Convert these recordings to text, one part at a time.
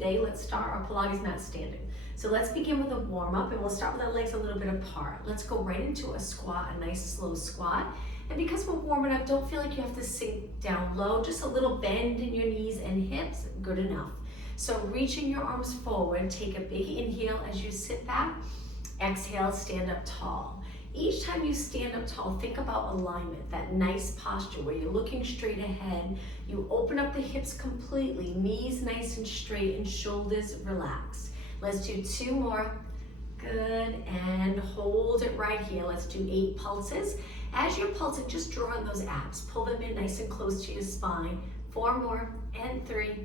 Today, let's start our Pilates mat standing. So let's begin with a warm up and we'll start with our legs a little bit apart. Let's go right into a squat, a nice slow squat. And because we're warming up, don't feel like you have to sink down low, just a little bend in your knees and hips, good enough. So reaching your arms forward, take a big inhale as you sit back, exhale, stand up tall. Each time you stand up tall, think about alignment, that nice posture where you're looking straight ahead. You open up the hips completely, knees nice and straight and shoulders relaxed. Let's do 2 more. Good, and hold it right here. Let's do 8 pulses. As you're pulsing, just draw on those abs. Pull them in nice and close to your spine. 4 more, and 3,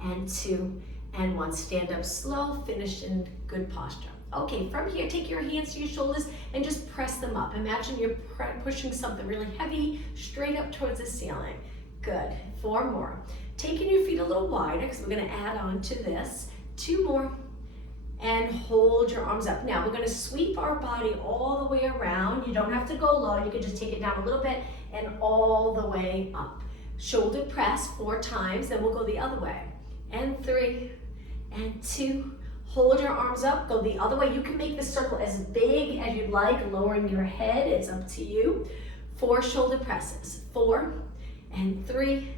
and 2, and 1. Stand up slow, finish in good posture. Okay, from here, take your hands to your shoulders and just press them up. Imagine you're pushing something really heavy straight up towards the ceiling. Good, 4 more. Taking your feet a little wider because we're gonna add on to this. 2 more, and hold your arms up. Now, we're gonna sweep our body all the way around. You don't have to go low, you can just take it down a little bit and all the way up. Shoulder press 4 times, then we'll go the other way. And 3, and 2, hold your arms up, go the other way. You can make the circle as big as you'd like, lowering your head, it's up to you. 4 shoulder presses, 4, and 3,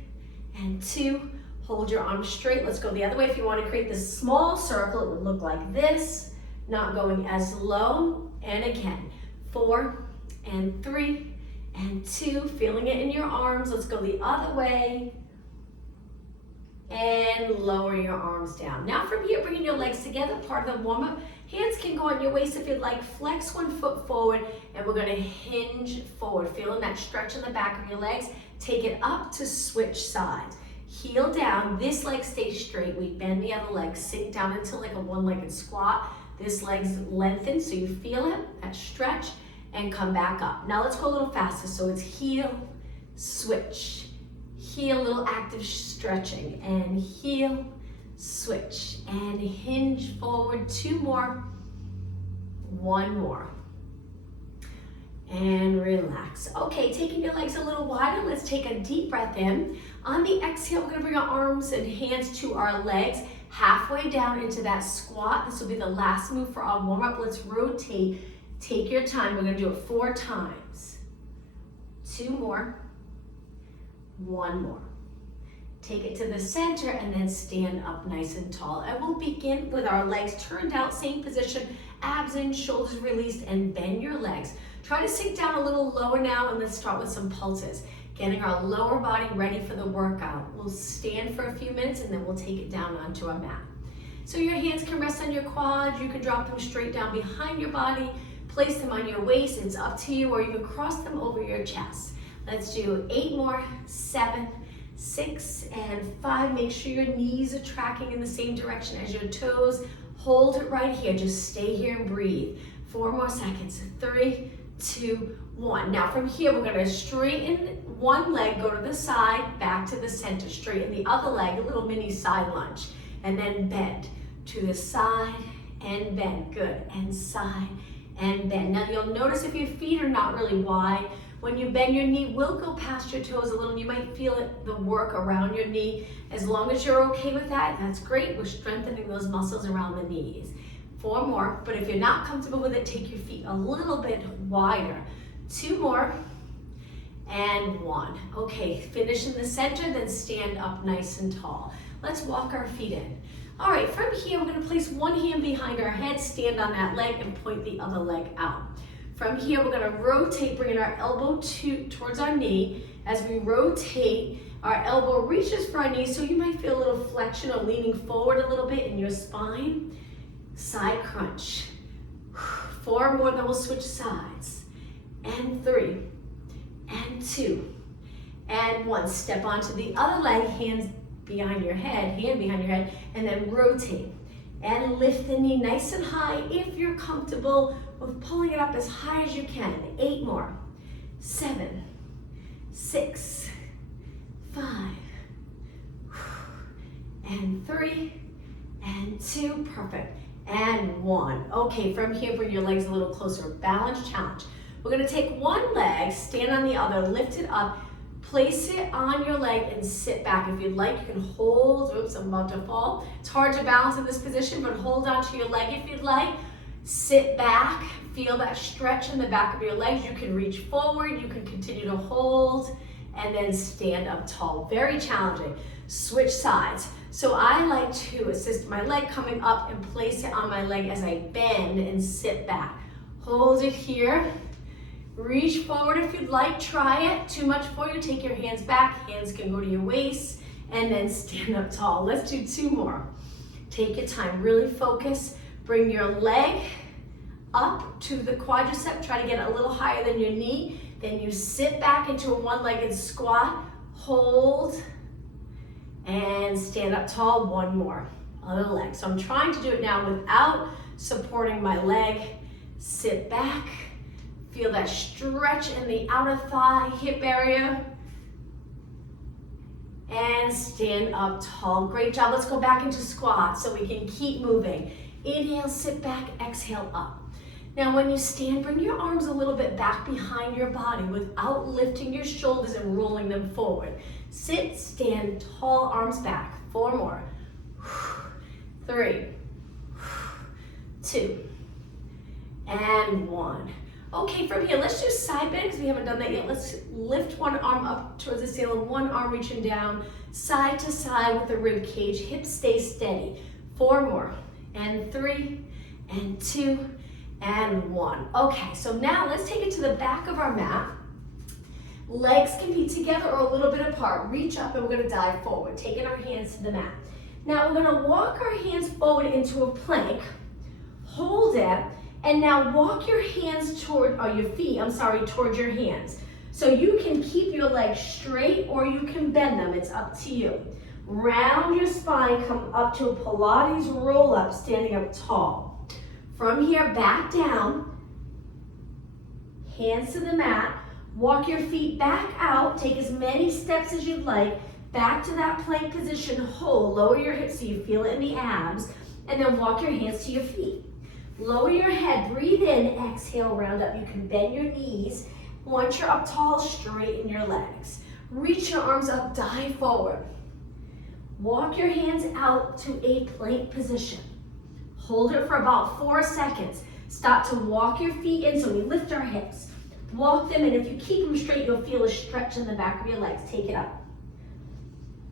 and 2. Hold your arms straight. Let's go the other way. If you want to create this small circle, it would look like this, not going as low. And again, 4, and 3, and 2. Feeling it in your arms. Let's go the other way. And lower your arms down. Now from here, bringing your legs together, part of the warm-up. Hands can go on your waist if you'd like. Flex 1 foot forward, and we're gonna hinge forward. Feeling that stretch in the back of your legs. Take it up to switch sides. Heel down, this leg stays straight. We bend the other leg, sink down into like a one-legged squat. This leg's lengthened, so you feel it, that stretch, and come back up. Now let's go a little faster. So it's heel, switch, heel, little active stretching, and heel, switch, and hinge forward. 2 more, 1 more. And relax. Okay, taking your legs a little wider, let's take a deep breath in. On the exhale, we're gonna bring our arms and hands to our legs, halfway down into that squat. This will be the last move for our warm-up. Let's rotate. Take your time. We're gonna do it 4 times. 2 more. 1 more. Take it to the center and then stand up nice and tall. And we'll begin with our legs turned out, same position, abs in, shoulders released, and bend your legs. Try to sink down a little lower now, and let's start with some pulses. Getting our lower body ready for the workout. We'll stand for a few minutes and then we'll take it down onto our mat. So your hands can rest on your quads, you can drop them straight down behind your body, place them on your waist, it's up to you, or you can cross them over your chest. Let's do 8 more, 7, 6, and 5. Make sure your knees are tracking in the same direction as your toes. Hold it right here, just stay here and breathe. 4 more seconds, 3, 2, 1. Now from here, we're gonna straighten one leg, go to the side, back to the center, straighten the other leg, a little mini side lunge, and then bend to the side and bend, good, and side and bend. Now you'll notice if your feet are not really wide, when you bend your knee, will go past your toes a little. You might feel it, the work around your knee. As long as you're okay with that, that's great. We're strengthening those muscles around the knees. 4 more, but if you're not comfortable with it, take your feet a little bit wider. 2 more, and 1. Okay, finish in the center, then stand up nice and tall. Let's walk our feet in. All right, from here, we're gonna place one hand behind our head, stand on that leg, and point the other leg out. From here, we're gonna rotate, bringing our elbow towards our knee. As we rotate, our elbow reaches for our knee, so you might feel a little flexion or leaning forward a little bit in your spine. Side crunch. 4 more, then we'll switch sides. And 3, and 2, and 1. Step onto the other leg, hands behind your head, hand behind your head, and then rotate. And lift the knee nice and high if you're comfortable with pulling it up as high as you can. 8 more, 7, 6, 5, and 3, and 2, perfect, and 1. Okay, from here, bring your legs a little closer. Balance challenge. We're gonna take one leg, stand on the other, lift it up, Place it on your leg and sit back. If you'd like, you can hold. Oops, I'm about to fall. It's hard to balance in this position, but hold onto your leg if you'd like. Sit back. Feel that stretch in the back of your legs. You can reach forward. You can continue to hold and then stand up tall. Very challenging. Switch sides. So I like to assist my leg coming up and place it on my leg as I bend and sit back. Hold it here. Reach forward if you'd like, try it. Too much for you, take your hands back. Hands can go to your waist and then stand up tall. Let's do 2 more. Take your time, really focus. Bring your leg up to the quadricep. Try to get a little higher than your knee. Then you sit back into a one-legged squat. Hold and stand up tall. 1 more. Other leg. So I'm trying to do it now without supporting my leg. Sit back. Feel that stretch in the outer thigh, hip area. And stand up tall. Great job. Let's go back into squat so we can keep moving. Inhale, sit back, exhale up. Now when you stand, bring your arms a little bit back behind your body without lifting your shoulders and rolling them forward. Sit, stand tall, arms back. 4 more. 3, 2, and 1. Okay, from here, let's do side bend because we haven't done that yet. Let's lift one arm up towards the ceiling, one arm reaching down, side to side with the rib cage. Hips stay steady. 4 more, and 3, and 2, and 1. Okay, so now let's take it to the back of our mat. Legs can be together or a little bit apart. Reach up and we're gonna dive forward, taking our hands to the mat. Now we're gonna walk our hands forward into a plank, hold it, and now walk your hands toward, or your feet, toward your hands. So you can keep your legs straight or you can bend them, it's up to you. Round your spine, come up to a Pilates roll up, standing up tall. From here, back down, hands to the mat, walk your feet back out, take as many steps as you'd like, back to that plank position, hold, lower your hips so you feel it in the abs, and then walk your hands to your feet. Lower your head, breathe in, exhale, round up. You can bend your knees. Once you're up tall, straighten your legs. Reach your arms up, dive forward. Walk your hands out to a plank position. Hold it for about 4 seconds. Start to walk your feet in, so we lift our hips. Walk them in. If you keep them straight, you'll feel a stretch in the back of your legs. Take it up.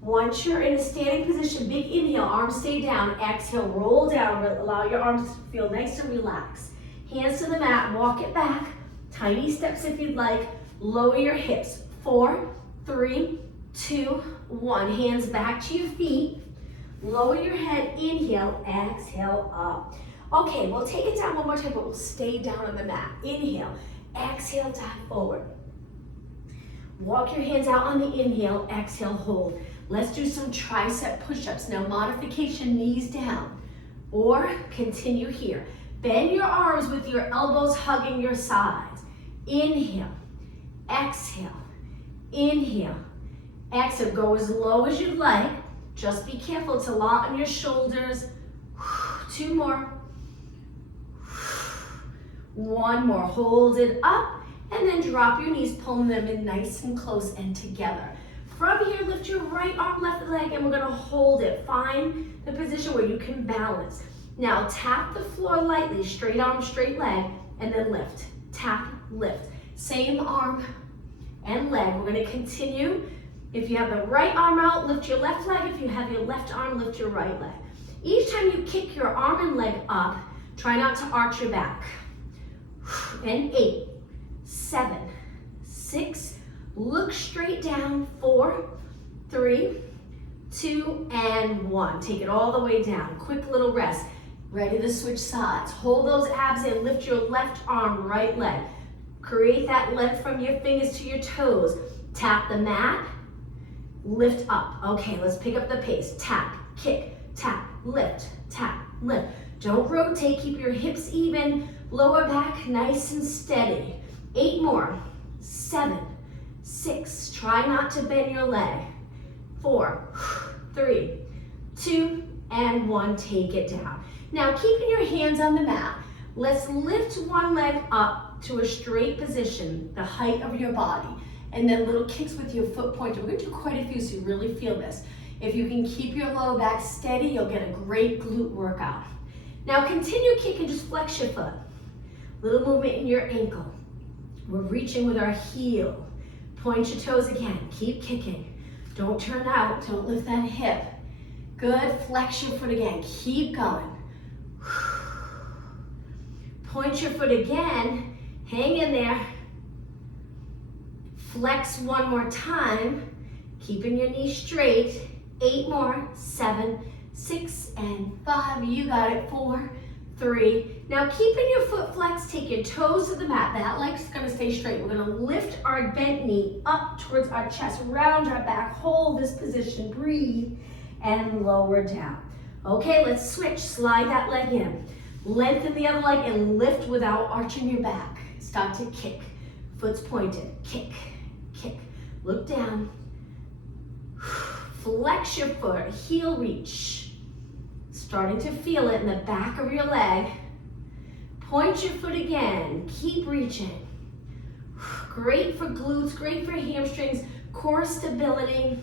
Once you're in a standing position, big inhale, arms stay down, exhale, roll down, allow your arms to feel nice and relaxed. Hands to the mat, walk it back, tiny steps if you'd like, lower your hips, 4, 3, 2, 1, hands back to your feet, lower your head, inhale, exhale, up. Okay, we'll take it down one more time, but we'll stay down on the mat. Inhale, exhale, dive forward. Walk your hands out on the inhale, exhale, hold. Let's do some tricep push-ups. Now modification, knees down, or continue here. Bend your arms with your elbows hugging your sides. Inhale, exhale, inhale, exhale. Go as low as you'd like. Just be careful, it's a lot on your shoulders. 2 more. 1 more, hold it up, and then drop your knees, pulling them in nice and close and together. From here, lift your right arm, left leg, and we're gonna hold it. Find the position where you can balance. Now tap the floor lightly, straight arm, straight leg, and then lift. Tap, lift. Same arm and leg. We're gonna continue. If you have the right arm out, lift your left leg. If you have your left arm, lift your right leg. Each time you kick your arm and leg up, try not to arch your back. And 8, 7, 6, look straight down, 4, 3, 2, and 1. Take it all the way down. Quick little rest. Ready to switch sides. Hold those abs in, lift your left arm, right leg. Create that length from your fingers to your toes. Tap the mat, lift up. Okay, let's pick up the pace. Tap, kick, tap, lift, tap, lift. Don't rotate, keep your hips even. Lower back, nice and steady. 8 more. 7, 6, try not to bend your leg. 4, 3, 2, and 1, take it down. Now, keeping your hands on the mat, let's lift one leg up to a straight position, the height of your body. and then little kicks with your foot pointer. We're gonna do quite a few so you really feel this. If you can keep your lower back steady, you'll get a great glute workout. Now continue kicking, just flex your foot. Little movement in your ankle. We're reaching with our heel. Point your toes again, keep kicking. Don't turn out, don't lift that hip. Good, flex your foot again, keep going. Point your foot again, hang in there. Flex one more time, keeping your knees straight. 8 more, 7, 6, and 5. You got it, 4, 3. Now keeping your foot flexed, take your toes to the mat. That leg's gonna stay straight. We're gonna lift our bent knee up towards our chest, round our back, hold this position, breathe, and lower down. Okay, let's switch, slide that leg in. Lengthen the other leg and lift without arching your back. Start to kick, foot's pointed, kick, kick. Look down. Flex your foot, heel reach. Starting to feel it in the back of your leg. Point your foot again, keep reaching. Great for glutes, great for hamstrings, core stability.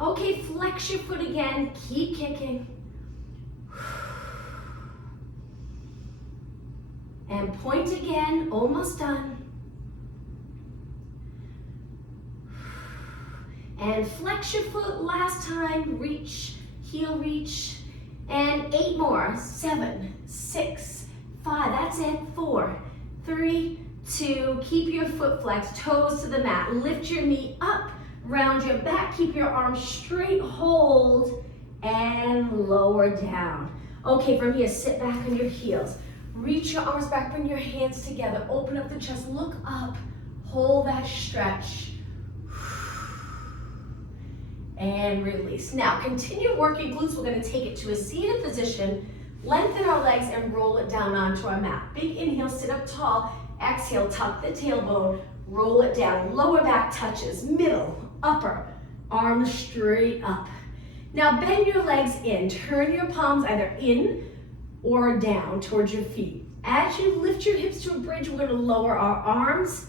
Okay, flex your foot again, keep kicking. And point again, almost done. And flex your foot last time, reach, heel reach. And 8 more, 7, 6, 5, that's it, 4, 3, 2, keep your foot flexed, toes to the mat. Lift your knee up, round your back, keep your arms straight, hold, and lower down. Okay, from here, sit back on your heels. Reach your arms back, bring your hands together, open up the chest, look up, hold that stretch. And release. Now continue working glutes. We're gonna take it to a seated position, lengthen our legs and roll it down onto our mat. Big inhale, sit up tall. Exhale, tuck the tailbone, roll it down. Lower back touches, middle, upper, arms straight up. Now bend your legs in. Turn your palms either in or down towards your feet. As you lift your hips to a bridge, we're gonna lower our arms,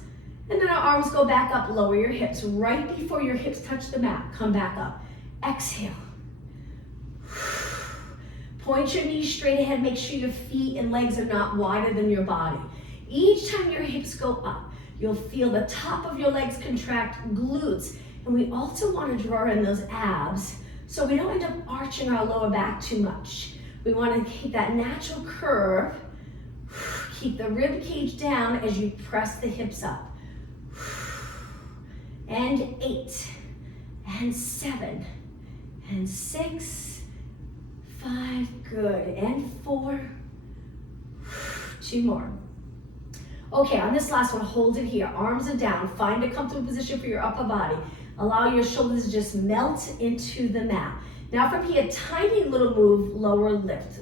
and then our arms go back up, lower your hips. Right before your hips touch the mat, come back up. Exhale. Point your knees straight ahead. Make sure your feet and legs are not wider than your body. Each time your hips go up, you'll feel the top of your legs contract, glutes. And we also want to draw in those abs so we don't end up arching our lower back too much. We want to keep that natural curve. Keep the rib cage down as you press the hips up. And 8, and 7, and 6, 5, good, and 4, 2 more. Okay, on this last one, hold it here. Arms are down, find a comfortable position for your upper body. Allow your shoulders to just melt into the mat. Now from here, tiny little move, lower lift,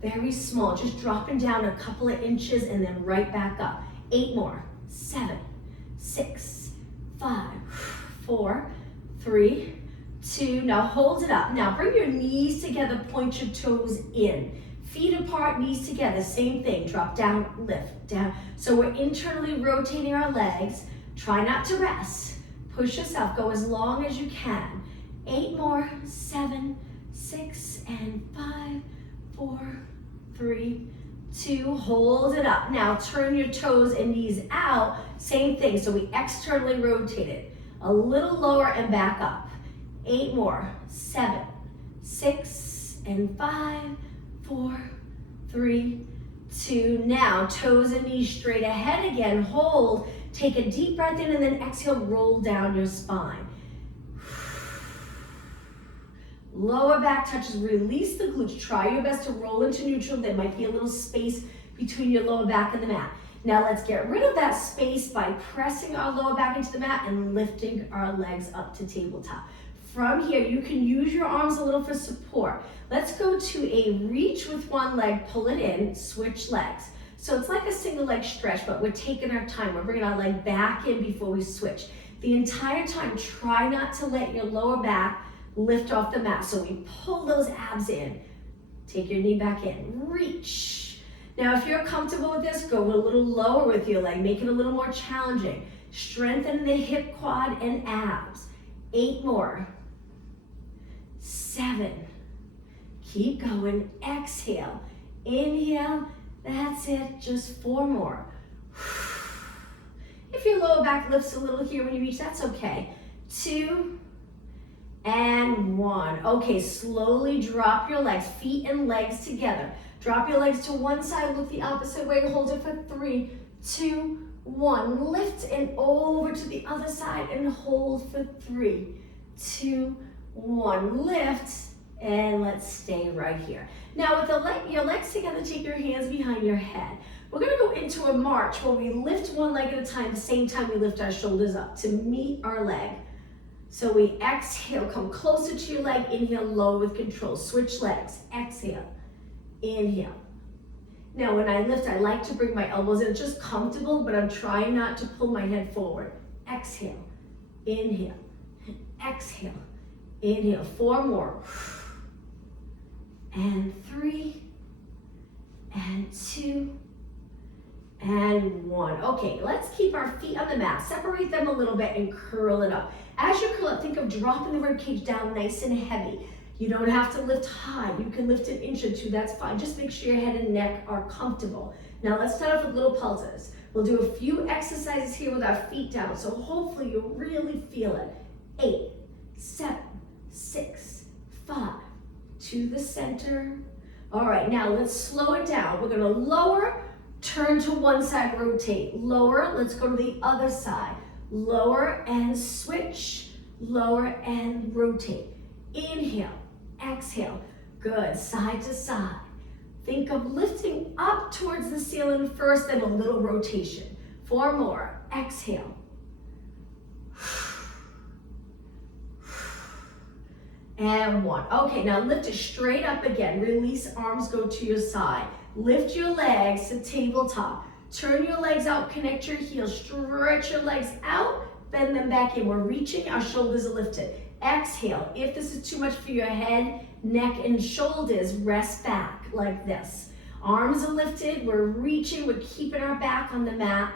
very small, just dropping down a couple of inches and then right back up. 8 more, 7, 6, 5, 4, 3, 2, now hold it up. Now bring your knees together, point your toes in. Feet apart, knees together, same thing, drop down, lift, down. So we're internally rotating our legs. Try not to rest. Push yourself, go as long as you can. 8 more, 7, 6, and 5, 4, 3, 2, hold it up. Now turn your toes and knees out, same thing, so we externally rotate it. A little lower and back up. 8 more, 7, 6, and 5, 4, 3, 2. Now toes and knees straight ahead again, hold. Take a deep breath in and then exhale, roll down your spine. Lower back touches, release the glutes. Try your best to roll into neutral. There might be a little space between your lower back and the mat. Now let's get rid of that space by pressing our lower back into the mat and lifting our legs up to tabletop. From here, you can use your arms a little for support. Let's go to a reach with one leg, pull it in, switch legs. So it's like a single leg stretch, but we're taking our time. We're bringing our leg back in before we switch. The entire time, try not to let your lower back lift off the mat. So we pull those abs in. Take your knee back in, reach. Now if you're comfortable with this, go a little lower with your leg, make it a little more challenging. Strengthen the hip, quad, and abs. 8 more. 7. Keep going. Exhale. Inhale. That's it. Just 4 more. If your lower back lifts a little here when you reach, that's okay. 2 and 1. Okay, slowly drop your legs, feet and legs together. Drop your legs to one side, look the opposite way, hold it for 3, 2, 1. Lift and over to the other side and hold for 3, 2, 1. Lift and let's stay right here. Now with your legs together, take your hands behind your head. We're gonna go into a march where we lift one leg at a time, the same time we lift our shoulders up to meet our leg. So we exhale, come closer to your leg, inhale, lower with control. Switch legs, exhale, inhale. Now when I lift, I like to bring my elbows in, just comfortable, but I'm trying not to pull my head forward. Exhale, inhale, exhale, inhale. 4 more. And 3, and 2, and 1. Okay, let's keep our feet on the mat. Separate them a little bit and curl it up. As you curl up, think of dropping the ribcage down nice and heavy. You don't have to lift high. You can lift an inch or 2, that's fine. Just make sure your head and neck are comfortable. Now let's start off with little pulses. We'll do a few exercises here with our feet down, so hopefully you'll really feel it. 8, 7, 6, 5, to the center. All right, now let's slow it down. We're gonna lower, turn to one side, rotate. Lower, let's go to the other side. Lower and switch, lower and rotate. Inhale, exhale. Good, side to side. Think of lifting up towards the ceiling first, then a little rotation. 4 more, exhale. And 1. Okay, now lift it straight up again. Release, arms go to your side. Lift your legs to tabletop. Turn your legs out, connect your heels, stretch your legs out, bend them back in. We're reaching, our shoulders are lifted. Exhale. If this is too much for your head, neck, and shoulders, rest back like this. Arms are lifted, we're reaching, we're keeping our back on the mat.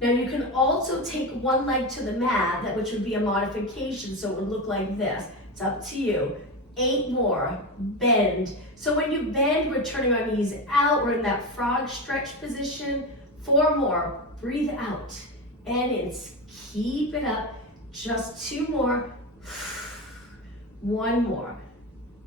Now you can also take one leg to the mat, which would be a modification, so it would look like this. It's up to you. 8 more, bend. So when you bend, we're turning our knees out, we're in that frog stretch position. 4 more, breathe out and in, keep it up. Just 2 more, 1 more.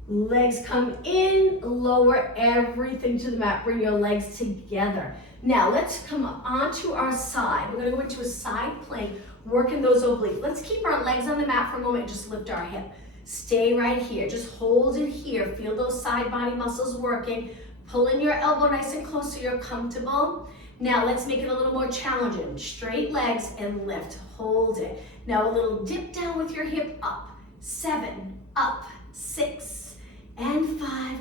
Legs come in, lower everything to the mat, bring your legs together. Now let's come onto our side. We're gonna go into a side plank, working those obliques. Let's keep our legs on the mat for a moment, just lift our hip. Stay right here, just hold it here. Feel those side body muscles working. Pull in your elbow nice and close so you're comfortable. Now let's make it a little more challenging. Straight legs and lift, hold it. Now a little dip down with your hip up. 7, up, 6, and 5,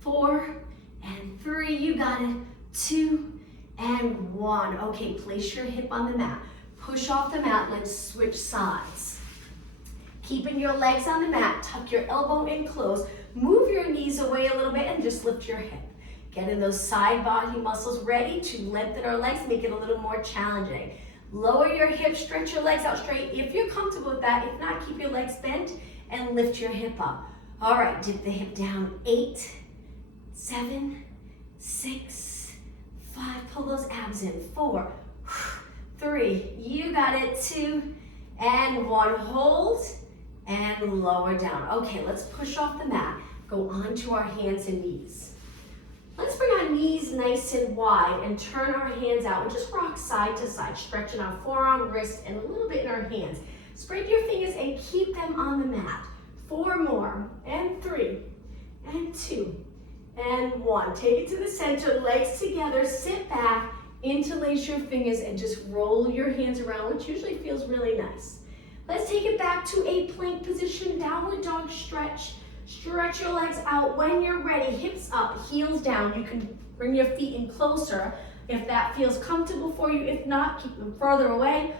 4, and 3, you got it. 2, and 1. Okay, place your hip on the mat. Push off the mat, let's switch sides. Keeping your legs on the mat, tuck your elbow in close, move your knees away a little bit and just lift your hip. Getting those side body muscles ready to lengthen our legs, make it a little more challenging. Lower your hips, stretch your legs out straight if you're comfortable with that. If not, keep your legs bent and lift your hip up. All right, dip the hip down. 8, 7, 6, 5, pull those abs in. 4, 3, you got it. 2, and 1, hold. And lower down. Okay, let's push off the mat. Go onto our hands and knees. Let's bring our knees nice and wide and turn our hands out and just rock side to side, stretching our forearm, wrist, and a little bit in our hands. Spread your fingers and keep them on the mat. 4 more, and 3, and 2, and 1. Take it to the center, legs together, sit back, interlace your fingers, and just roll your hands around, which usually feels really nice. Let's take it back to a plank position, downward dog stretch. Stretch your legs out. When you're ready, hips up, heels down. You can bring your feet in closer if that feels comfortable for you. If not, keep them further away.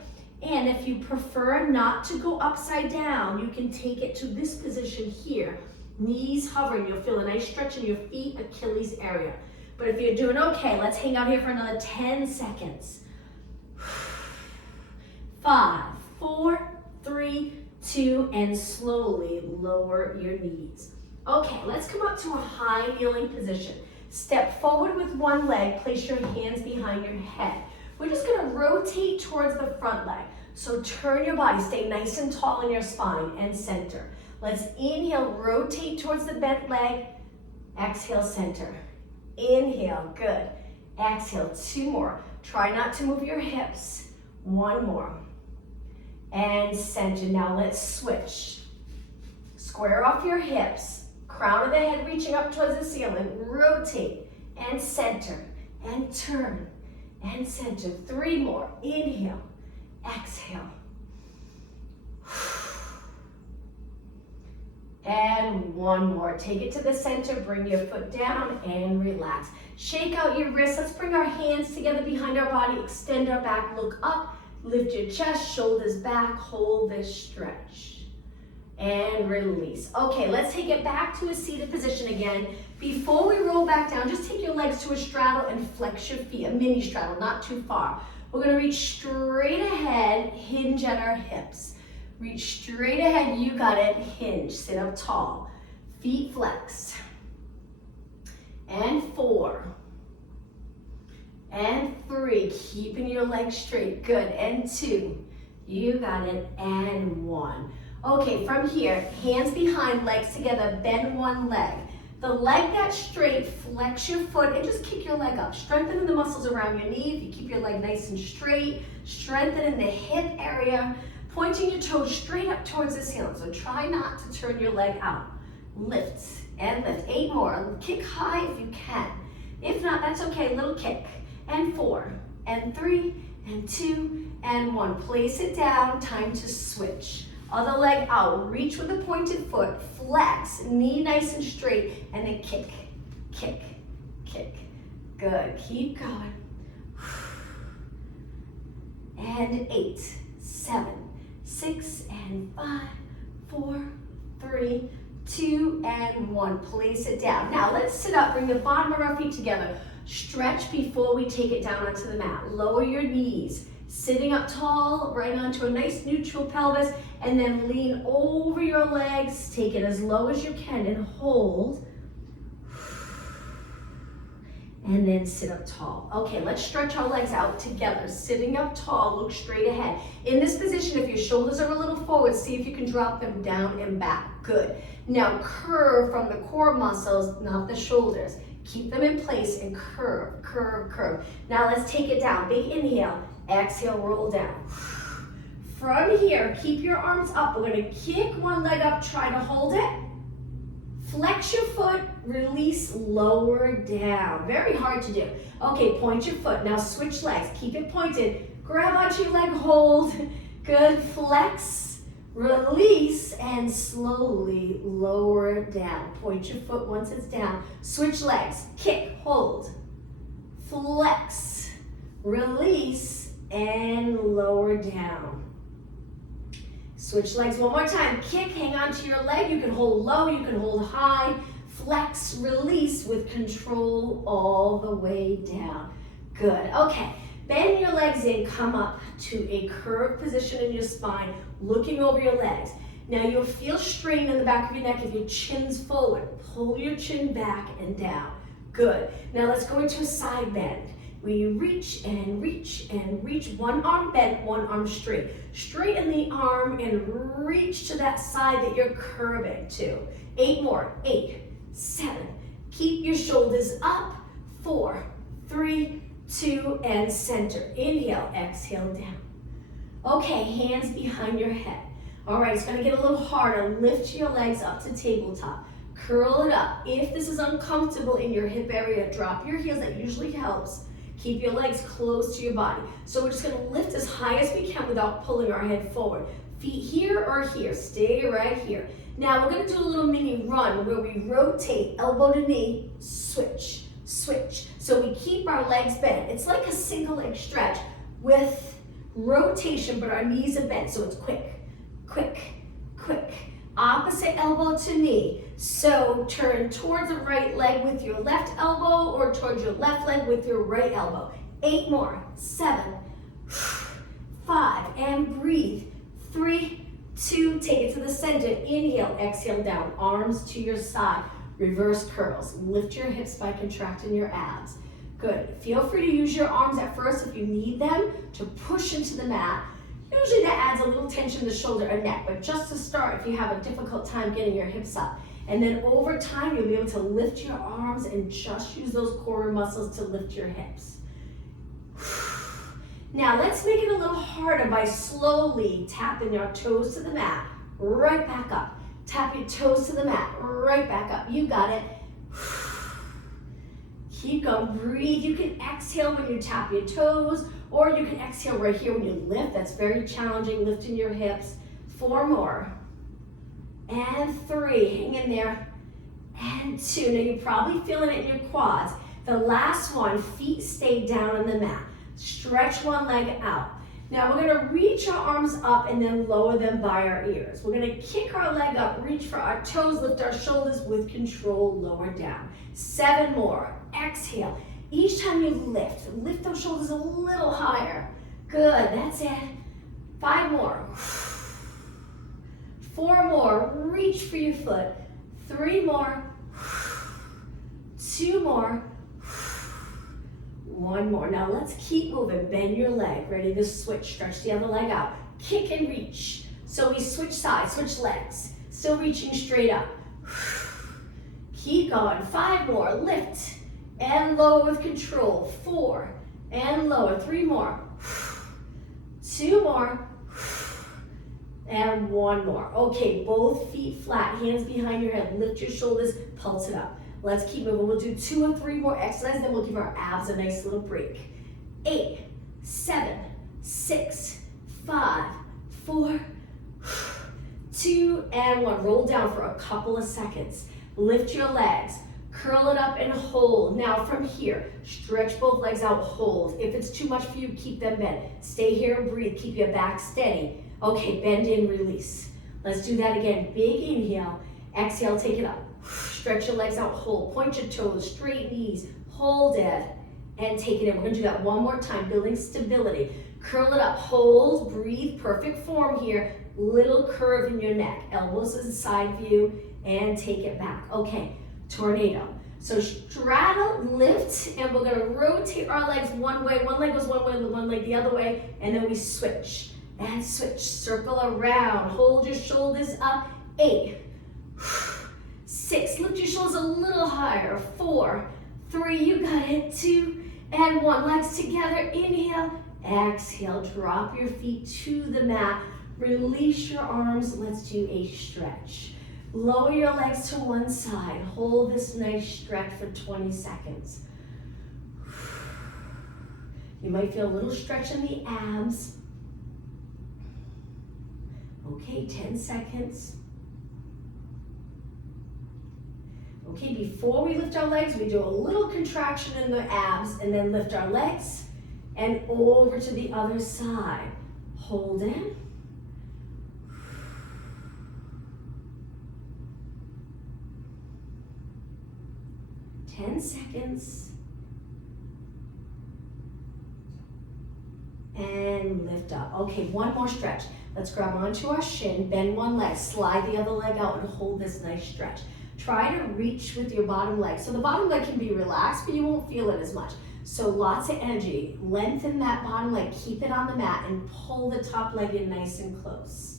And if you prefer not to go upside down, you can take it to this position here. Knees hovering. You'll feel a nice stretch in your feet, Achilles area. But if you're doing okay, let's hang out here for another 10 seconds. 5, 4, 3, 2, and slowly lower your knees. Okay, let's come up to a high kneeling position. Step forward with one leg, place your hands behind your head. We're just gonna rotate towards the front leg. So turn your body, stay nice and tall in your spine and center. Let's inhale, rotate towards the bent leg. Exhale, center. Inhale, good. Exhale, 2 more. Try not to move your hips. 1 more. And center. Now let's switch. Square off your hips. Crown of the head reaching up towards the ceiling. Rotate and center and turn and center. 3 more. Inhale. Exhale. And 1 more. Take it to the center, bring your foot down and relax. Shake out your wrists. Let's bring our hands together behind our body. Extend our back, look up, lift your chest, shoulders back, hold this stretch. And release. Okay, let's take it back to a seated position again. Before we roll back down, just take your legs to a straddle and flex your feet, a mini straddle, not too far. We're gonna reach straight ahead, hinge at our hips. Reach straight ahead, you got it, hinge, sit up tall. Feet flexed. And 4. And 3, keeping your legs straight, good. And 2, you got it, and 1. Okay, from here, hands behind, legs together, bend one leg. The leg that's straight, flex your foot and just kick your leg up. Strengthening the muscles around your knee. If you keep your leg nice and straight, strengthening the hip area, pointing your toes straight up towards the ceiling. So try not to turn your leg out. Lift and lift. 8 more. Kick high if you can. If not, that's okay. Little kick. And 4, and 3, and 2, and 1. Place it down. Time to switch. Other leg out, reach with the pointed foot, flex, knee nice and straight, and then kick, kick, kick. Good, keep going. And 8, 7, 6, and 5, 4, 3, 2, and 1. Place it down. Now let's sit up, bring the bottom of our feet together. Stretch before we take it down onto the mat. Lower your knees. Sitting up tall, right onto a nice neutral pelvis, and then lean over your legs. Take it as low as you can and hold. And then sit up tall. Okay, let's stretch our legs out together. Sitting up tall, look straight ahead. In this position, if your shoulders are a little forward, see if you can drop them down and back. Good. Now curve from the core muscles, not the shoulders. Keep them in place and curve, curve, curve. Now let's take it down. Big inhale. Exhale, roll down. From here, keep your arms up. We're gonna kick one leg up, try to hold it. Flex your foot, release, lower down. Very hard to do. Okay, point your foot. Now switch legs. Keep it pointed. Grab onto your leg, hold. Good, flex, release, and slowly lower down. Point your foot once it's down. Switch legs, kick, hold, flex, release, and lower down. Switch legs one more time. Kick, hang on to your leg. You can hold low, you can hold high. Flex, release with control all the way down. Good, okay. Bend your legs in, come up to a curved position in your spine, looking over your legs. Now you'll feel strain in the back of your neck if your chin's forward. Pull your chin back and down. Good. Now let's go into a side bend. We reach and reach and reach. One arm bent, one arm straight. Straighten the arm and reach to that side that you're curving to. 8 more. 8, 7. Keep your shoulders up. 4, 3, 2, and center. Inhale, exhale down. Okay, hands behind your head. All right, it's gonna get a little harder. Lift your legs up to tabletop. Curl it up. If this is uncomfortable in your hip area, drop your heels. That usually helps. Keep your legs close to your body. So we're just gonna lift as high as we can without pulling our head forward. Feet here or here, stay right here. Now we're gonna do a little mini run where we rotate elbow to knee, switch, switch. So we keep our legs bent. It's like a single leg stretch with rotation, but our knees are bent, so it's quick, quick, quick. Opposite elbow to knee. So turn towards the right leg with your left elbow or towards your left leg with your right elbow. 8 more. 7, 5, and breathe. 3, 2, take it to the center. Inhale, exhale down, arms to your side. Reverse curls. Lift your hips by contracting your abs. Good. Feel free to use your arms at first if you need them to push into the mat. Usually that adds a little tension to the shoulder and neck, but just to start, if you have a difficult time getting your hips up. And then over time, you'll be able to lift your arms and just use those core muscles to lift your hips. Now let's make it a little harder by slowly tapping your toes to the mat, right back up. Tap your toes to the mat, right back up. You got it. Keep going, breathe. You can exhale when you tap your toes, or you can exhale right here when you lift. That's very challenging, lifting your hips. 4 more. And 3, hang in there. And 2, now you're probably feeling it in your quads. The last one, feet stay down on the mat. Stretch one leg out. Now we're gonna reach our arms up and then lower them by our ears. We're gonna kick our leg up, reach for our toes, lift our shoulders with control, lower down. 7 more, exhale. Each time you lift those shoulders a little higher. Good, that's it. 5 more. 4 more, reach for your foot. 3 more. 2 more. 1 more. Now let's keep moving. Bend your leg. Ready to switch. Stretch the other leg out. Kick and reach. So we switch sides, switch legs. Still reaching straight up. Keep going. 5 more. Lift and lower with control. 4 and lower. 3 more. 2 more. And 1 more. Okay, both feet flat, hands behind your head. Lift your shoulders, pulse it up. Let's keep moving. We'll do 2 or 3 more exercises, then we'll give our abs a nice little break. 8, 7, 6, 5, 4, 2, and 1. Roll down for a couple of seconds. Lift your legs, curl it up and hold. Now from here, stretch both legs out, hold. If it's too much for you, keep them bent. Stay here and breathe, keep your back steady. Okay, bend in, release. Let's do that again. Big inhale, exhale, take it up. Stretch your legs out, hold. Point your toes, straight knees, hold it, and take it in. We're gonna do that one more time, building stability. Curl it up, hold, breathe, perfect form here. Little curve in your neck, elbows in side view, and take it back. Okay, tornado. So straddle, lift, and we're gonna rotate our legs one way. One leg goes one way, one leg the other way, and then we switch. And switch, circle around, hold your shoulders up. 8, 6, lift your shoulders a little higher. 4, 3, you got it. 2, and 1, legs together. Inhale, exhale, drop your feet to the mat. Release your arms, let's do a stretch. Lower your legs to one side. Hold this nice stretch for 20 seconds. You might feel a little stretch in the abs. Okay, 10 seconds. Okay, before we lift our legs, we do a little contraction in the abs and then lift our legs and over to the other side. Hold in. Ten seconds. And lift up. Okay, one more stretch. Let's grab onto our shin, bend one leg, slide the other leg out and hold this nice stretch. Try to reach with your bottom leg. So the bottom leg can be relaxed, but you won't feel it as much. So lots of energy. Lengthen that bottom leg, keep it on the mat and pull the top leg in nice and close.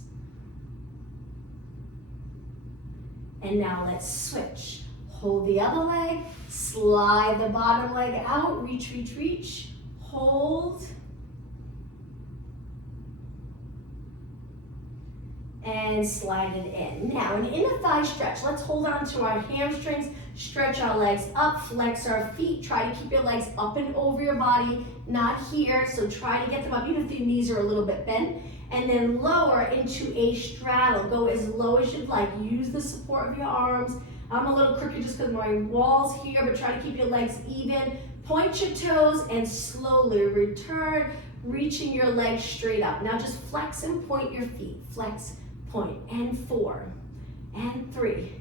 And now let's switch. Hold the other leg, slide the bottom leg out, reach, reach, reach, hold. And slide it in. Now an inner thigh stretch. Let's hold on to our hamstrings, stretch our legs up, flex our feet. Try to keep your legs up and over your body, not here. So try to get them up, even if your knees are a little bit bent. And then lower into a straddle. Go as low as you'd like. Use the support of your arms. I'm a little crooked just because my wall's here, but try to keep your legs even. Point your toes and slowly return, reaching your legs straight up. Now just flex and point your feet. Flex, point, and 4, and 3,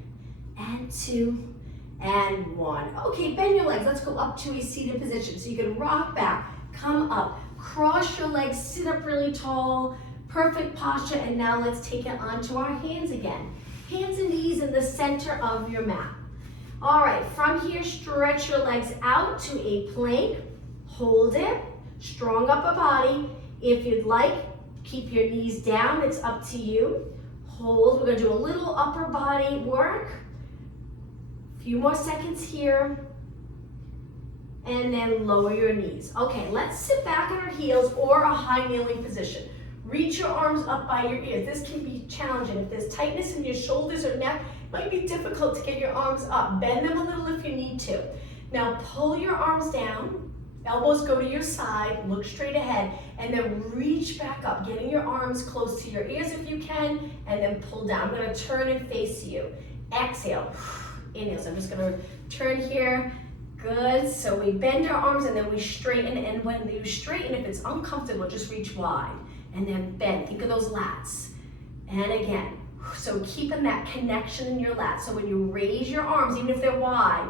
and 2, and 1. Okay, bend your legs. Let's go up to a seated position. So you can rock back, come up, Cross your legs, sit up really tall, perfect posture, and now let's take it onto our hands again. Hands and knees in the center of your mat. All right, from here, stretch your legs out to a plank. Hold it, strong upper body. If you'd like, keep your knees down, it's up to you. Hold, we're gonna do a little upper body work. A few more seconds here. And then lower your knees. Okay, let's sit back on our heels or a high kneeling position. Reach your arms up by your ears. This can be challenging. If there's tightness in your shoulders or neck, it might be difficult to get your arms up. Bend them a little if you need to. Now pull your arms down, elbows go to your side, look straight ahead, and then reach back up, getting your arms close to your ears if you can, and then pull down. I'm gonna turn and face you. Exhale, inhale. So I'm just gonna turn here. Good, so we bend our arms and then we straighten, and when you straighten, if it's uncomfortable, just reach wide and then bend. Think of those lats. And again, so keeping that connection in your lats. So when you raise your arms, even if they're wide,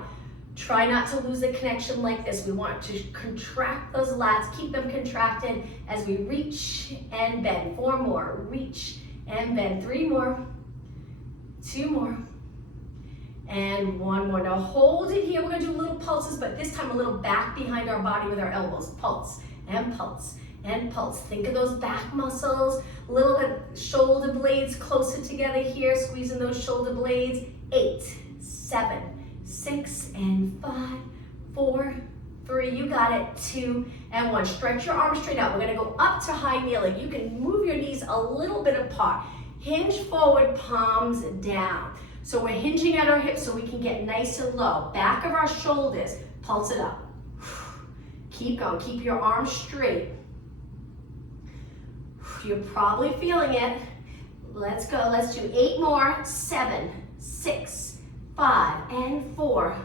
try not to lose the connection like this. We want to contract those lats, keep them contracted as we reach and bend. 4 more, reach and bend. 3 more, 2 more. And 1 more. Now hold it here. We're gonna do little pulses, but this time a little back behind our body with our elbows. Pulse and pulse and pulse. Think of those back muscles, little bit shoulder blades closer together here, squeezing those shoulder blades. 8, 7, 6, and 5, 4, 3, you got it, 2, and 1. Stretch your arms straight out. We're gonna go up to high kneeling. You can move your knees a little bit apart. Hinge forward, palms down. So we're hinging at our hips so we can get nice and low. Back of our shoulders, pulse it up. Keep going, keep your arms straight. You're probably feeling it. Let's go, let's do 8 more. 7, 6, 5, and 4,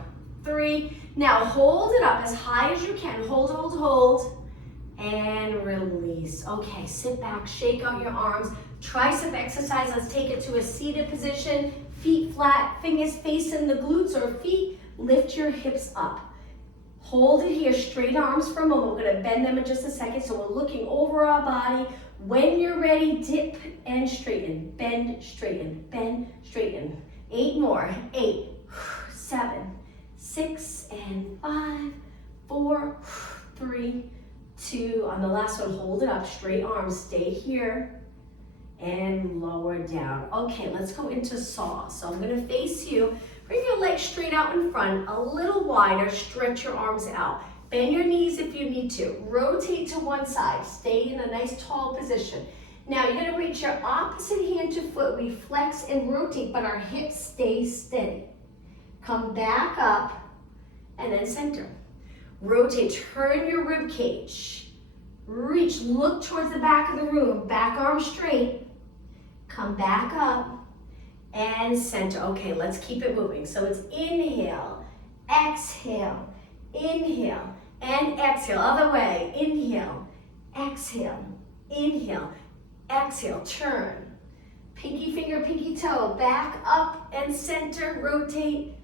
3. Now hold it up as high as you can. Hold, hold, hold, and release. Okay, sit back, shake out your arms. Tricep exercise, let's take it to a seated position. Feet flat, fingers facing the glutes or feet, lift your hips up. Hold it here, straight arms for a moment. We're gonna bend them in just a second, so we're looking over our body. When you're ready, dip and straighten, bend, straighten, bend, straighten. 8 more, 8, 7, 6, and 5, 4, 3, 2. On the last one, hold it up, straight arms, stay here. And lower down. Okay, let's go into saw. So I'm gonna face you. Bring your legs straight out in front, a little wider, stretch your arms out. Bend your knees if you need to. Rotate to one side, stay in a nice tall position. Now you're gonna reach your opposite hand to foot. We flex and rotate, but our hips stay steady. Come back up and then center. Rotate, turn your rib cage. Reach, look towards the back of the room, back arm straight. Come back up and center. Okay, let's keep it moving. So it's inhale, exhale, inhale, and exhale. Other way, inhale, exhale, inhale, exhale, turn. Pinky finger, pinky toe, back up and center, rotate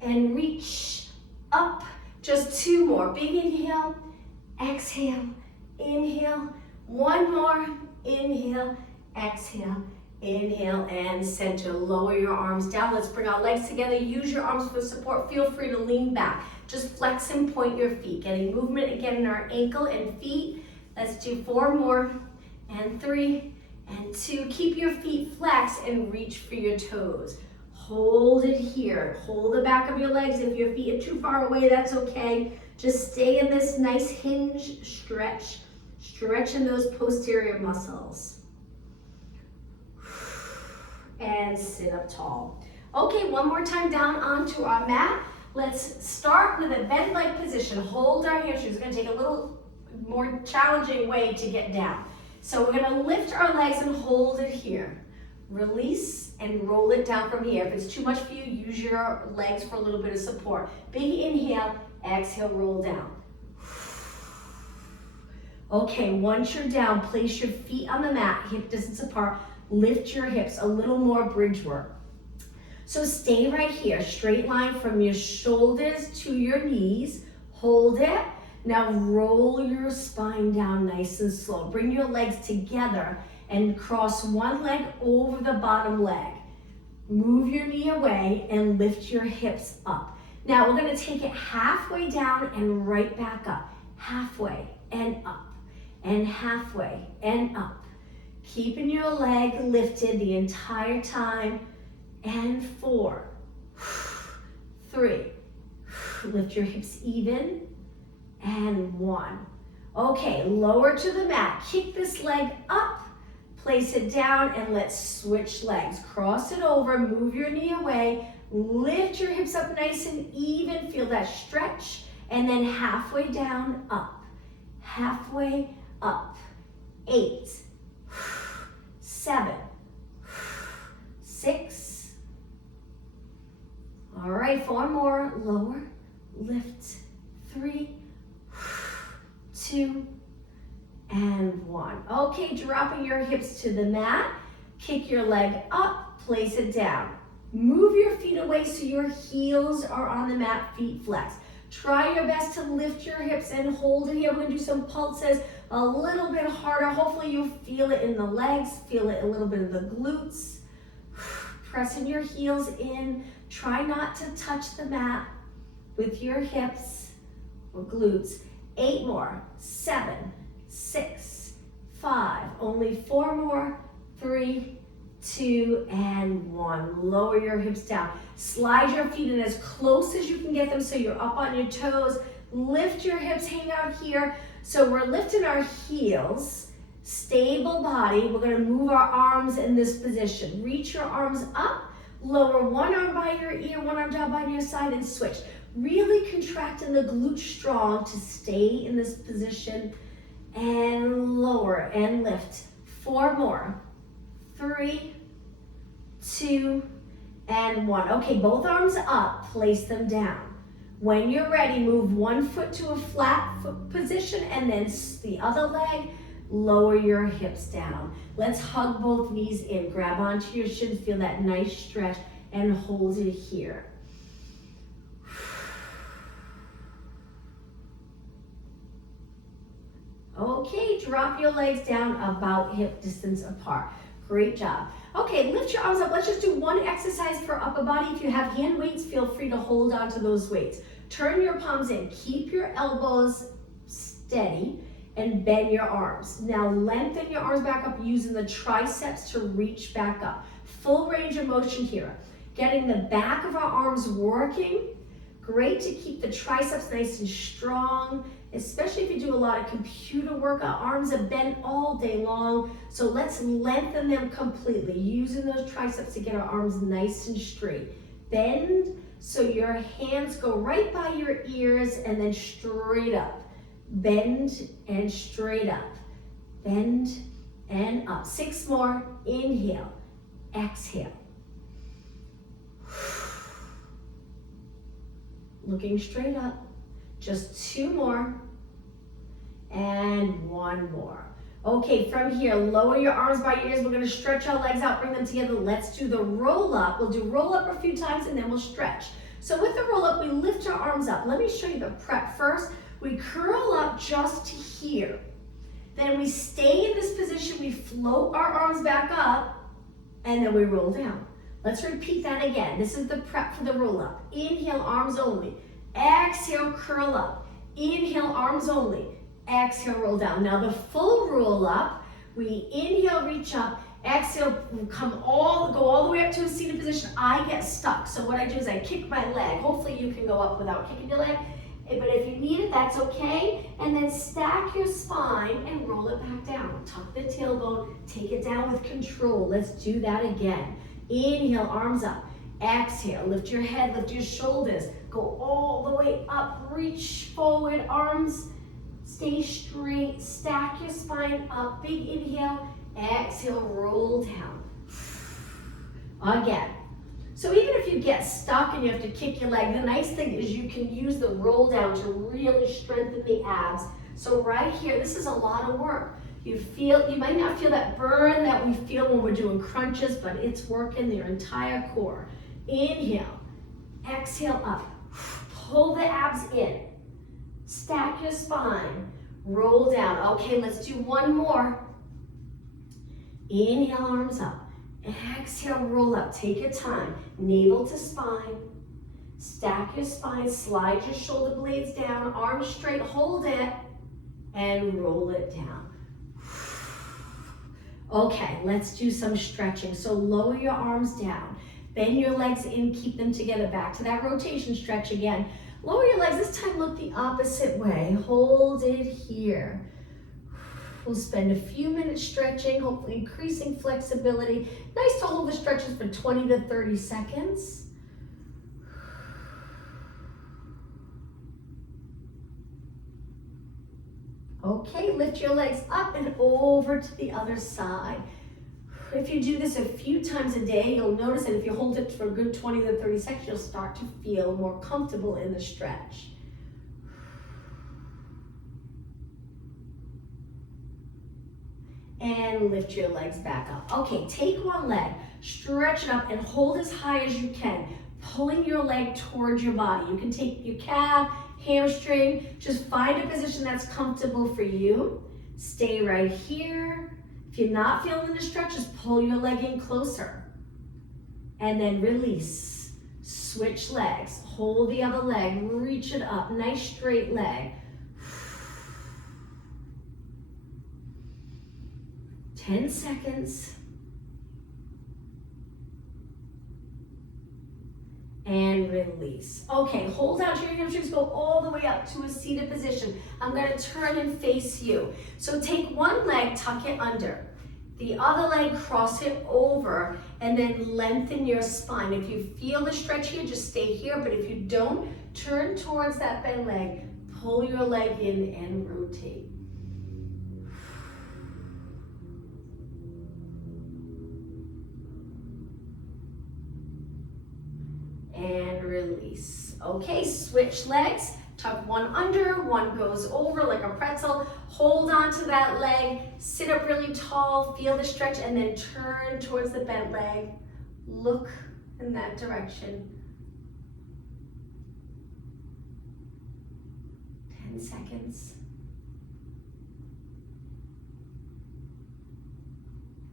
and reach up. Just 2 more. Big inhale, exhale, inhale. 1 more, inhale, exhale, inhale, and center. Lower your arms down. Let's bring our legs together. Use your arms for support. Feel free to lean back. Just flex and point your feet. Getting movement again in our ankle and feet. Let's do 4 more, and 3, and 2. Keep your feet flexed and reach for your toes. Hold it here. Hold the back of your legs. If your feet are too far away, that's okay. Just stay in this nice hinge stretch. Stretching those posterior muscles. And sit up tall. Okay, one more time down onto our mat. Let's start with a bed-like position. Hold our hamstrings. It's gonna take a little more challenging way to get down. So we're gonna lift our legs and hold it here. Release and roll it down from here. If it's too much for you, use your legs for a little bit of support. Big inhale, exhale, roll down. Okay, once you're down, place your feet on the mat, hip distance apart. Lift your hips, a little more bridge work. So stay right here, straight line from your shoulders to your knees. Hold it. Now roll your spine down nice and slow. Bring your legs together and cross one leg over the bottom leg. Move your knee away and lift your hips up. Now we're gonna take it halfway down and right back up. Halfway and up, and halfway and up. Keeping your leg lifted the entire time. And 4, 3, lift your hips even, and 1. Okay, lower to the mat. Kick this leg up, place it down, and let's switch legs. Cross it over, move your knee away, lift your hips up nice and even, feel that stretch, and then halfway down, up, halfway up. 8, 7, 6. All right, 4 more, lower, lift, 3, 2, and 1. Okay, dropping your hips to the mat, kick your leg up, place it down. Move your feet away so your heels are on the mat, feet flexed. Try your best to lift your hips and hold it here. We're gonna do some pulses a little bit harder. Hopefully you feel it in the legs, feel it a little bit in the glutes. Pressing your heels in. Try not to touch the mat with your hips or glutes. 8 more, 7, 6, 5, only 4 more, 3, 2, and 1. Lower your hips down. Slide your feet in as close as you can get them so you're up on your toes. Lift your hips, hang out here. So we're lifting our heels, stable body. We're gonna move our arms in this position. Reach your arms up, lower one arm by your ear, one arm down by your side, and switch. Really contracting the glute strong to stay in this position, and lower and lift. 4 more, 3, 2, and 1. Okay, both arms up, place them down. When you're ready, move one foot to a flat foot position and then the other leg, lower your hips down. Let's hug both knees in, grab onto your shins, feel that nice stretch, and hold it here. Okay, drop your legs down about hip distance apart. Great job. Okay, lift your arms up. Let's just do one exercise for upper body. If you have hand weights, feel free to hold on to those weights. Turn your palms in. Keep your elbows steady and bend your arms. Now lengthen your arms back up using the triceps to reach back up. Full range of motion here. Getting the back of our arms working. Great to keep the triceps nice and strong, especially if you do a lot of computer work. Our arms are bent all day long, so let's lengthen them completely, using those triceps to get our arms nice and straight. Bend so your hands go right by your ears and then straight up. Bend and straight up. Bend and up. 6 more. Inhale. Exhale. Looking straight up. Just 2 more. And 1 more. Okay, from here, lower your arms by your ears. We're gonna stretch our legs out, bring them together. Let's do the roll up. We'll do roll up a few times and then we'll stretch. So with the roll up, we lift our arms up. Let me show you the prep first. We curl up just to here. Then we stay in this position. We float our arms back up and then we roll down. Let's repeat that again. This is the prep for the roll up. Inhale, arms only. Exhale, curl up. Inhale, arms only. Exhale, roll down. Now the full roll up, we inhale, reach up. Exhale, go all the way up to a seated position. I get stuck. So what I do is I kick my leg. Hopefully you can go up without kicking your leg. But if you need it, that's okay. And then stack your spine and roll it back down. Tuck the tailbone, take it down with control. Let's do that again. Inhale, arms up. Exhale, lift your head, lift your shoulders. Go all the way up, reach forward, arms stay straight. Stack your spine up, big inhale. Exhale, roll down. Again. So even if you get stuck and you have to kick your leg, the nice thing is you can use the roll down to really strengthen the abs. So right here, this is a lot of work. You might not feel that burn that we feel when we're doing crunches, but it's working your entire core. Inhale, exhale up. Pull the abs in. Stack your spine. Roll down. Okay, let's do one more. Inhale, arms up. Exhale, roll up. Take your time. Navel to spine. Stack your spine. Slide your shoulder blades down. Arms straight. Hold it. And roll it down. Okay, let's do some stretching. So lower your arms down. Bend your legs in. Keep them together. Back to that rotation stretch again. Lower your legs. This time look the opposite way. Hold it here. We'll spend a few minutes stretching, hopefully increasing flexibility. Nice to hold the stretches for 20 to 30 seconds. Okay, lift your legs up and over to the other side. If you do this a few times a day, you'll notice that if you hold it for a good 20 to 30 seconds, you'll start to feel more comfortable in the stretch. And lift your legs back up. Okay, take one leg, stretch it up and hold as high as you can, pulling your leg towards your body. You can take your calf, hamstring, just find a position that's comfortable for you. Stay right here. If you're not feeling the stretch, just pull your leg in closer. And then release. Switch legs. Hold the other leg, reach it up. Nice straight leg. 10 seconds. And release. Okay, hold out to your hamstrings, go all the way up to a seated position. I'm gonna turn and face you. So take one leg, tuck it under. The other leg, cross it over, and then lengthen your spine. If you feel the stretch here, just stay here, but if you don't, turn towards that bent leg, pull your leg in and rotate. And release. Okay, switch legs. Tuck one under, one goes over like a pretzel. Hold on to that leg, sit up really tall, feel the stretch, and then turn towards the bent leg. Look in that direction. 10 seconds.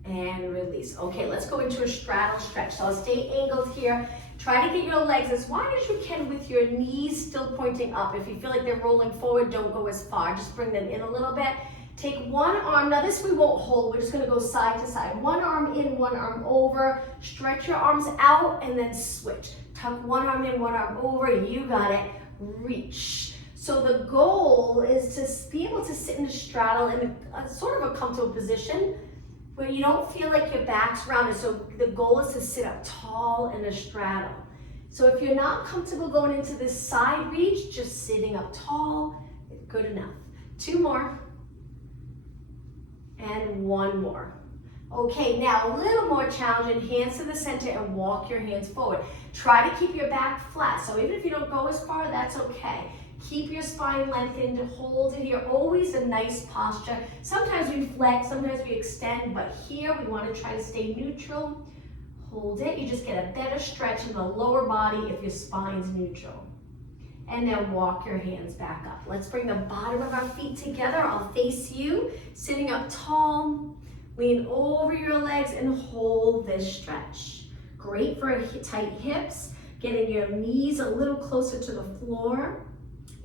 And release. Okay, let's go into a straddle stretch. So I'll stay angled here. Try to get your legs as wide as you can with your knees still pointing up. If you feel like they're rolling forward, don't go as far. Just bring them in a little bit. Take one arm. Now this we won't hold. We're just going to go side to side. One arm in, one arm over. Stretch your arms out and then switch. Tuck one arm in, one arm over. You got it. Reach. So the goal is to be able to sit in a straddle in a sort of a comfortable position where you don't feel like your back's rounded. So the goal is to sit up tall in a straddle. So if you're not comfortable going into this side reach, just sitting up tall, good enough. 2 more. And 1 more. Okay, now a little more challenging, hands to the center and walk your hands forward. Try to keep your back flat. So even if you don't go as far, that's okay. Keep your spine lengthened, hold it here. Always a nice posture. Sometimes we flex, sometimes we extend, but here we want to try to stay neutral. Hold it. You just get a better stretch in the lower body if your spine's neutral. And then walk your hands back up. Let's bring the bottom of our feet together. I'll face you, sitting up tall. Lean over your legs and hold this stretch. Great for tight hips, getting your knees a little closer to the floor.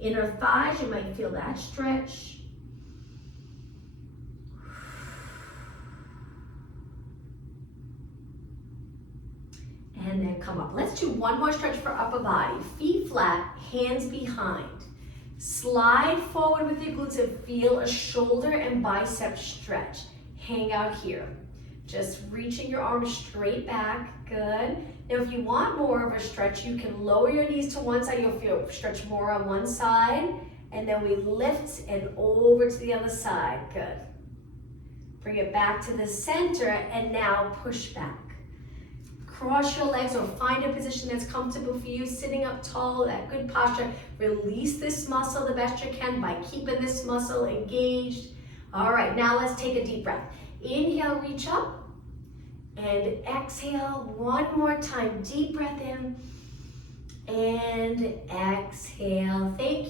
Inner thighs, you might feel that stretch. And then come up. Let's do one more stretch for upper body. Feet flat, hands behind. Slide forward with your glutes and feel a shoulder and bicep stretch. Hang out here. Just reaching your arms straight back. Good. Now, if you want more of a stretch, you can lower your knees to one side. You'll feel stretch more on one side. And then we lift and over to the other side. Good. Bring it back to the center and now push back. Cross your legs or find a position that's comfortable for you. Sitting up tall, that good posture. Release this muscle the best you can by keeping this muscle engaged. All right, now let's take a deep breath. Inhale, reach up. And exhale one more time. Deep breath in. And exhale. Thank